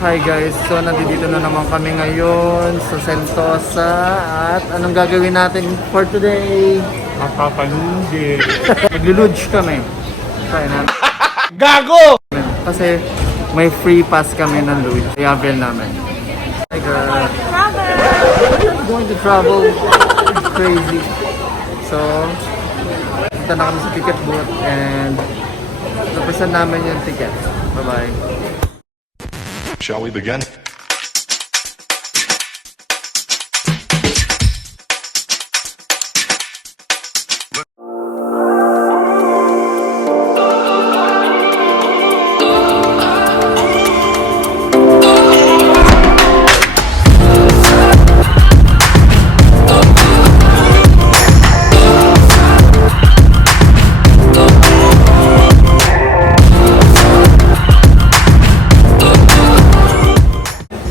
Hi guys, so nandito na naman kami ngayon sa Sentosa at anong gagawin natin for today? Mapapalugi. Magluluge kami. Try natin. Gago! Kasi may free pass kami ng luge. I-avail namin. Hi girl. Going to travel. It's crazy. So, punta na kami sa ticket booth and represent namin yung ticket. Bye-bye. Shall we begin?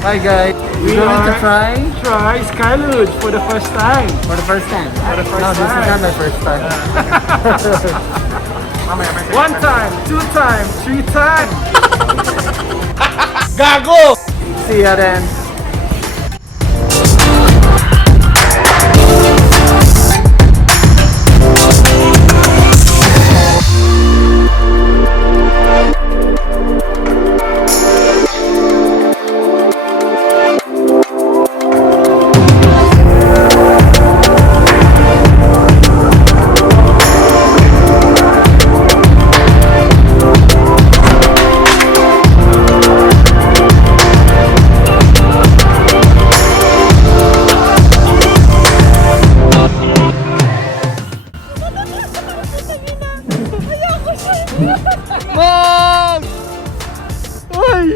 Hi guys, we're going to try Try Skyluge for the first time. for the first time. For the first No, this is time. not my first time. One time, two time, three time. Gago! See ya then. Mom! Ay!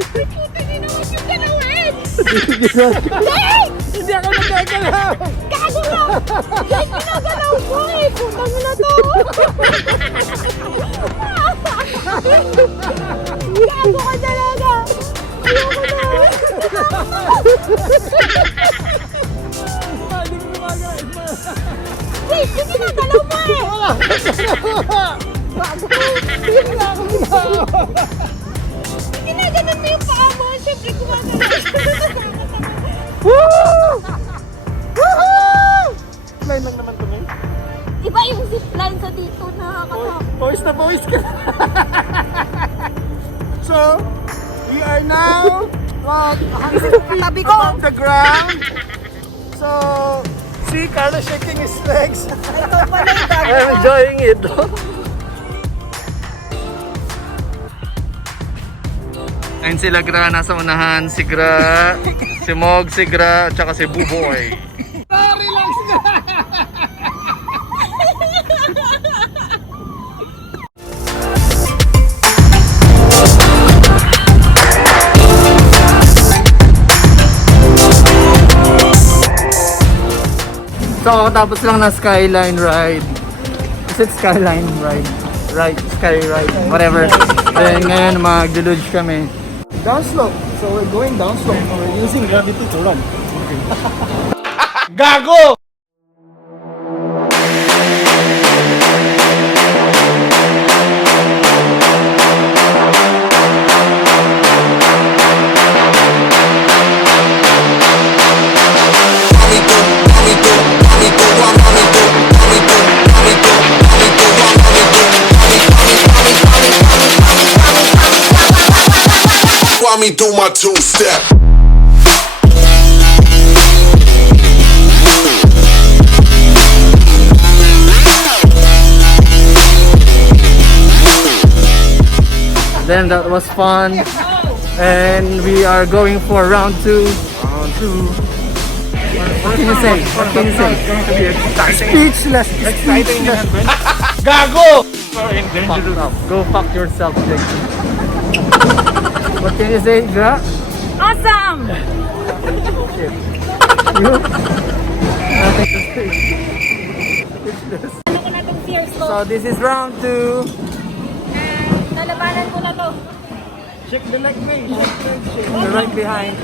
Hindi ako nagagalaw! Gago ka! Kahit ginagalaw ko eh! Putang ina to! Gago ka talaga! Ayoko na! Wait! Yung ginagalaw mo eh! Gago ka! Wala akong ginagawa! Ginaganon mo yung paa mo! Siyempre gumagalaw! Woo! Woohoo! Line lang naman kami. Iba yung zipline sa dito, nakakatakot. Boys na boys ka. So, we are now Tabi ko! on the ground. So, see Carlos shaking his legs. Ito pala yung gago. I'm enjoying it. Ayun sila Gra, nasa unahan. Si Gra, si Mog, si Gra, at saka si Buboy. Relax ka! So, tapos lang na Skyline ride. Is it Skyline ride? Right, Sky ride, whatever. Then ngayon mag-deluge kami. Downslope. So we're going downslope. We're using gravity to run. Gago! While me do my two-step. Then that was fun. And we are going for round 2. Round 2. What can you say? What can you say? It's going to be exciting. Speechless. Exciting Speechless. event. Gago! Fuck up. Go fuck yourself, Jake. What can you say, Gra? Awesome! Shit. You? Nothing to say. Ano ko na itong fears ko? So this is round 2. Nalabanan ko na to. Check the leg, mate. Check the leg. The right behind.